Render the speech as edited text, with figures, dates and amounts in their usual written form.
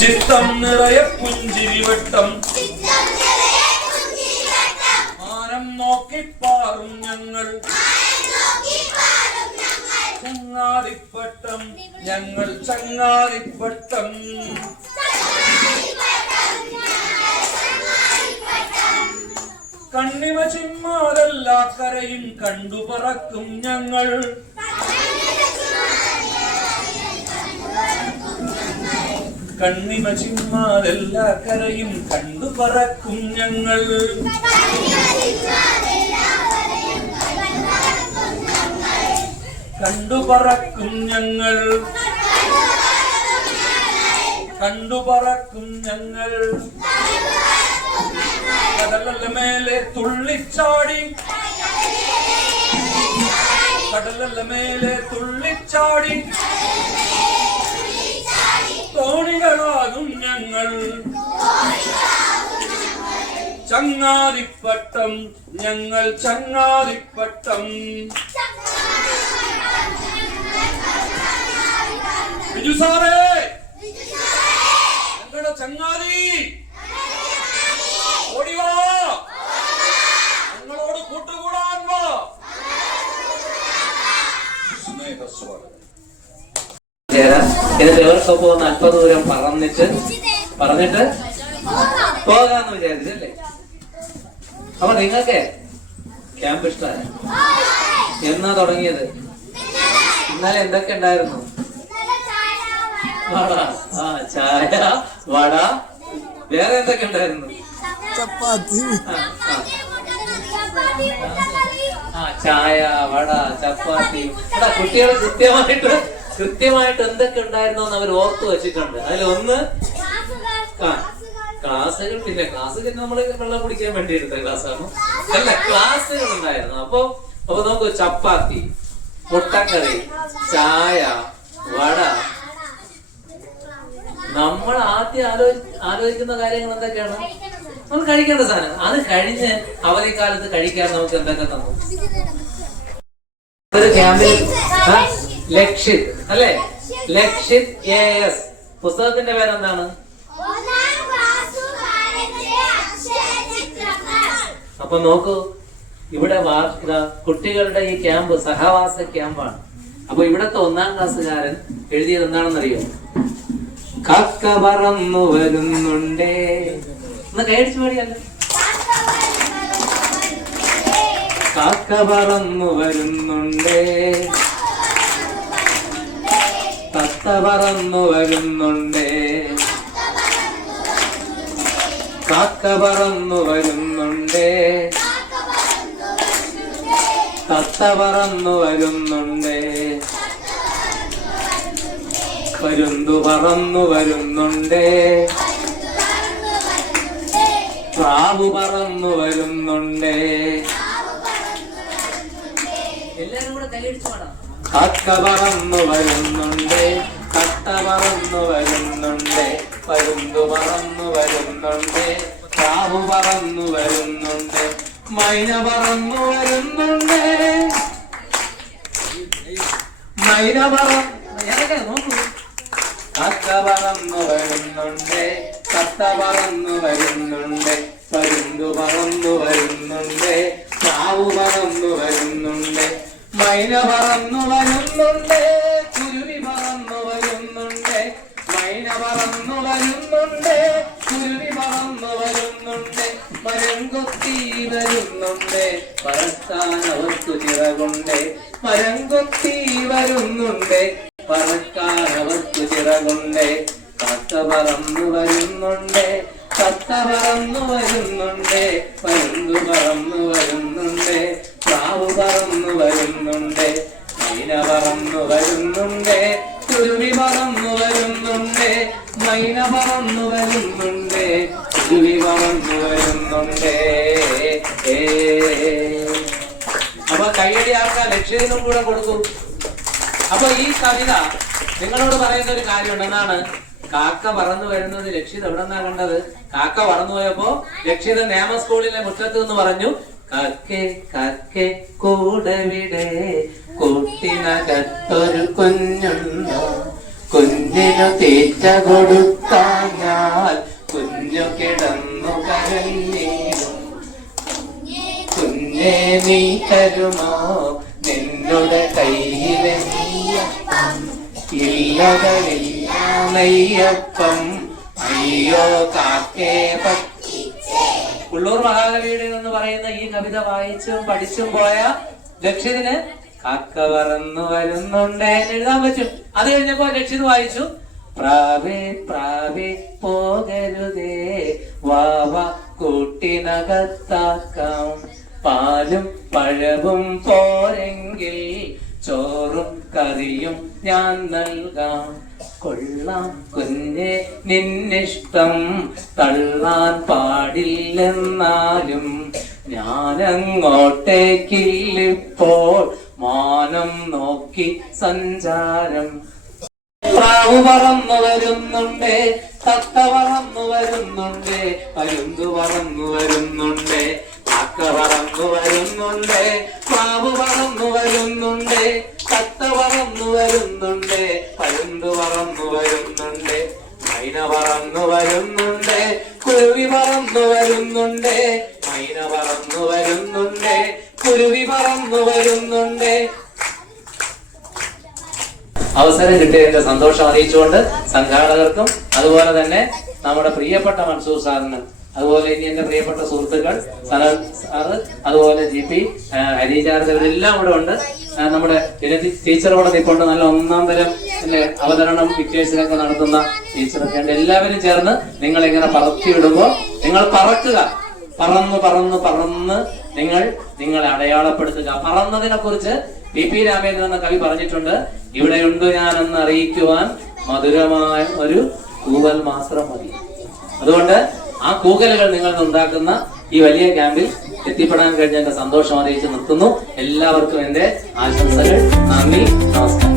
ചിത്തം നിറയെ പുഞ്ചിരിവട്ടം മാനം നോക്കിപ്പാറും ഞങ്ങൾ ചങ്ങാതിപ്പട്ടം ഞങ്ങൾ ചങ്ങാതിപ്പട്ടം കണ്ണിമ ചിമ്മാതെല്ലാ കരയും കണ്ടു പറക്കും ഞങ്ങൾ കണ്ണിമ ചിമ്മാതെല്ലാ കരയും കണ്ടു പറക്കും ഞങ്ങൾ കണ്ടു പറക്കും ഞങ്ങൾ കണ്ടു പറക്കും ഞങ്ങൾ കടലല്ല മേലെ തുള്ളിച്ചാടി കടലല്ല മേലെ തുള്ളിച്ചാടി തോണികളാകും ഞങ്ങൾ ചങ്ങാതിപ്പട്ടം ഞങ്ങൾ ചങ്ങാതിപ്പട്ടം ബിജു സാറേ ഞങ്ങളുടെ ചങ്ങാതി ഓടിവാ ഞങ്ങളോട് കൂട്ടുകൂടാൻ വാ. എന്നിട്ട് ഇവർക്കൊപ്പം ഒന്ന് അല്പദൂരം പറഞ്ഞിട്ട് പോകാന്ന് വിചാരിച്ചല്ലേ. അപ്പൊ നിങ്ങൾക്ക് ക്യാമ്പ് ഇഷ്ടമാണ്. എന്നാ തുടങ്ങിയത്? ഇന്നലെ എന്തൊക്കെ ഉണ്ടായിരുന്നു? വട, ചായ, വട, വേറെ എന്തൊക്കെ ഉണ്ടായിരുന്നു? ചപ്പാത്തി, ചായ, വട, ചപ്പാത്തി. കുട്ടികൾ കൃത്യമായിട്ട് എന്തൊക്കെ ഉണ്ടായിരുന്നു എന്ന് അവർ ഓർത്തു വെച്ചിട്ടുണ്ട്. അതിലൊന്ന് ക്ലാസ്സുകൾ. പിന്നെ ക്ലാസ്സുകൾ നമ്മള് വെള്ളം കുടിക്കാൻ വേണ്ടി എടുത്ത ക്ലാസ്സാണ്. അല്ല, ക്ലാസ്സുകൾ ഉണ്ടായിരുന്നു. അപ്പൊ നമുക്ക് ചപ്പാത്തി, മുട്ടക്കറി, ചായ, വട. നമ്മൾ ആദ്യം ആലോചിക്കുന്ന കാര്യങ്ങൾ എന്തൊക്കെയാണ്? നമ്മൾ കഴിക്കേണ്ട സാധനം. അത് കഴിഞ്ഞ് അവധിക്കാലത്ത് കഴിക്കാൻ നമുക്ക് എന്തൊക്കെ തന്നു? ഒരു ക്യാമ്പിൽ ലക്ഷിത് അല്ലെ, ലക്ഷിത് AS. പുസ്തകത്തിന്റെ പേരെന്താണ്? അപ്പൊ നോക്കൂ, ഇവിടെ കുട്ടികളുടെ ഈ ക്യാമ്പ് സഹവാസ ക്യാമ്പാണ്. അപ്പൊ ഇവിടത്തെ 1ാം ക്ലാസ്സുകാരൻ എഴുതിയത് എന്താണെന്നറിയോ? കാക്ക പറന്നു വരുന്നുണ്ടേ. ഒന്ന് കൈയടിച്ചു പാടിയല്ലേ. കാക്ക പറന്നു വരുന്നുണ്ടേ, തത്ത പറന്നു വരുന്നുണ്ടേ, കാക്ക പറന്നു വരുന്നുണ്ടേ, തത്ത പറന്നു വരുന്നുണ്ടേ, പരുന്തു പറന്നു വരുന്നുണ്ടേ, പ്രാവു പറന്നു വരുന്നുണ്ടേ. എല്ലാരും കൂടെ കൈയടിച്ചു പാടാം. കാക്ക പറന്നു വരുന്നുണ്ടേ, തത്ത പറന്നു വരുന്നുണ്ടേ, പരുന്തു പറന്നു വരുന്നുണ്ടേ, പ്രാവു പറന്നു വരുന്നുണ്ട്, മൈന പറന്നു വരുന്നുണ്ടേ, മൈന നോക്കൂ. കാക്ക പറന്നു വരുന്നുണ്ട്, തത്ത പറന്നു വരുന്നുണ്ട്, പരുന്തു പറന്നു വരുന്നുണ്ട്, പ്രാവു പറന്നു വരുന്നുണ്ട്, മൈന പറന്നു വരുന്നുണ്ട്, കുരുവി പറന്നു വരുന്നുണ്ട്, മൈന പറന്നു വരുന്നുണ്ട്, കുരുവി പറന്നു വരുന്നുണ്ട്, മരം കൊത്തി വരുന്നുണ്ട്, പറക്കാൻ അവർക്ക് ചിറകുണ്ട്, മരം കൊത്തി വരുന്നുണ്ട്, പറക്കാൻ അവർക്ക് ചിറകുണ്ട്, കാക്ക പറന്നു വരുന്നുണ്ട്, തത്ത പറന്നു വരുന്നുണ്ട്, പരുന്തു പറന്നു വരുന്നുണ്ട്, പ്രാവു പറന്നു വരുന്നുണ്ട്, മൈന പറന്നു വരുന്നുണ്ട്, കുരുവി പറന്നു വരുന്നുണ്ട്, മൈന പറന്നു വരുന്നുണ്ട്, കുരുവി പറന്നു വരുന്നുണ്ട്. അപ്പൊ കയ്യടി ആർക്കാ? ലക്ഷ്യത്തിനും കൂടെ കൊടുക്കൂ. അപ്പൊ ഈ കവിത നിങ്ങളോട് പറയുന്ന ഒരു കാര്യമുണ്ട്. എന്താണ്? കാക്ക പറന്നു വരുന്നത് ലക്ഷിത് എവിടെ നിന്നാ കണ്ടത്? കാക്ക പറന്നു പോയപ്പോ ലക്ഷിത് നിയമ സ്കൂളിലെ മുറ്റത്ത് നിന്ന് പറഞ്ഞു, കക്കെ കക്കെ കൂടെ വിടെ കൂട്ടിനകത്തൊരു കുഞ്ഞുണ്ടോ, കുഞ്ഞിനു തീറ്റ കൊടുത്താൽ കുഞ്ഞു കിടന്നു കരഞ്ഞിടും. കുഞ്ഞെ നീ തരുമോ നിന്നുടെ കയ്യിലെ നെയ്യപ്പം? ഇല്ലകളില്ല നെയ്യപ്പം, അയ്യോ കാക്കേ പറ്റിച്ചേ. ഉള്ളൂർ മഹാകവിയുടെ എന്ന് പറയുന്ന ഈ കവിത വായിച്ചും പഠിച്ചും പോയ ലക്ഷ്യത്തിന് കാക്ക പറന്നു വരുന്നുണ്ടേ എഴുതാൻ പറ്റും. അത് കഴിഞ്ഞപ്പോ ലക്ഷ്യത് വായിച്ചു, പ്രാവേ പ്രാവേ പോകരുതേ വാവ കൂട്ടിനകത്താക്കാം, പാലും പഴവും പോരെങ്കിൽ ചോറും കറിയും ഞാൻ നൽകാം. കൊള്ളാം കുഞ്ഞെ നിന്നിഷ്ടം തള്ളാൻ പാടില്ലെന്നാലും ഞാനങ്ങോട്ടേക്കില്ലിപ്പോൾ മാനം നോക്കി സഞ്ചാരം. പ്രാവ് പറന്നു വരുന്നുണ്ടേ, തത്ത പറന്നു വരുന്നുണ്ടേ, പരുന്തു പറന്നു വരുന്നുണ്ടേ, കാക്ക പറന്നു വരുന്നുണ്ടേ, പ്രാവ് പറന്നു വരുന്നുണ്ടേ, തത്ത പറന്നു വരുന്നുണ്ടേ, പരുന്തു പറന്നു വരുന്നുണ്ടേ, മൈന പറന്നു വരുന്നുണ്ടേ, കുരുവി പറന്നു വരുന്നുണ്ടേ, മൈന പറന്നു വരുന്നുണ്ടേ, കുരുവി പറന്നു വരുന്നുണ്ടേ. അവസരം കിട്ടിയതിന്റെ സന്തോഷം അറിയിച്ചുകൊണ്ട് സംഘാടകർക്കും അതുപോലെ തന്നെ നമ്മുടെ പ്രിയപ്പെട്ട മൻസൂർ സാറിനും അതുപോലെ ഇനി എന്റെ പ്രിയപ്പെട്ട സുഹൃത്തുക്കൾ സനൽ സാറ് അതുപോലെ GP ഹരിചാർജ് ഇവരെല്ലാം ഇവിടെ ഉണ്ട്. നമ്മുടെ ടീച്ചർ ഇവിടെ നിൽപ്പുണ്ട്. നല്ല ഒന്നാം തരം അവതരണം പിക്ചേഴ്സിനൊക്കെ നടത്തുന്ന ടീച്ചറൊക്കെ ഉണ്ട്. എല്ലാവരും ചേർന്ന് നിങ്ങൾ ഇങ്ങനെ പറത്തിവിടുമ്പോൾ നിങ്ങൾ പറക്കുക, പറന്ന് പറന്ന് പറന്ന് നിങ്ങളെ അടയാളപ്പെടുത്തുക. പറന്നതിനെ കുറിച്ച് PP രാമേന്ദ്രൻ എന്ന കവി പറഞ്ഞിട്ടുണ്ട്, ഇവിടെയുണ്ട് ഞാനെന്ന് അറിയിക്കുവാൻ മധുരമായ ഒരു കൂവൽ മാത്രം മതി. അതുകൊണ്ട് ആ കൂകലുകൾ നിങ്ങൾ ഉണ്ടാക്കുന്ന ഈ വലിയ ക്യാമ്പിൽ എത്തിപ്പെടാൻ കഴിഞ്ഞ സന്തോഷം അറിയിച്ച് നിർത്തുന്നു. എല്ലാവർക്കും എന്റെ ആശംസകൾ. നന്ദി, നമസ്കാരം.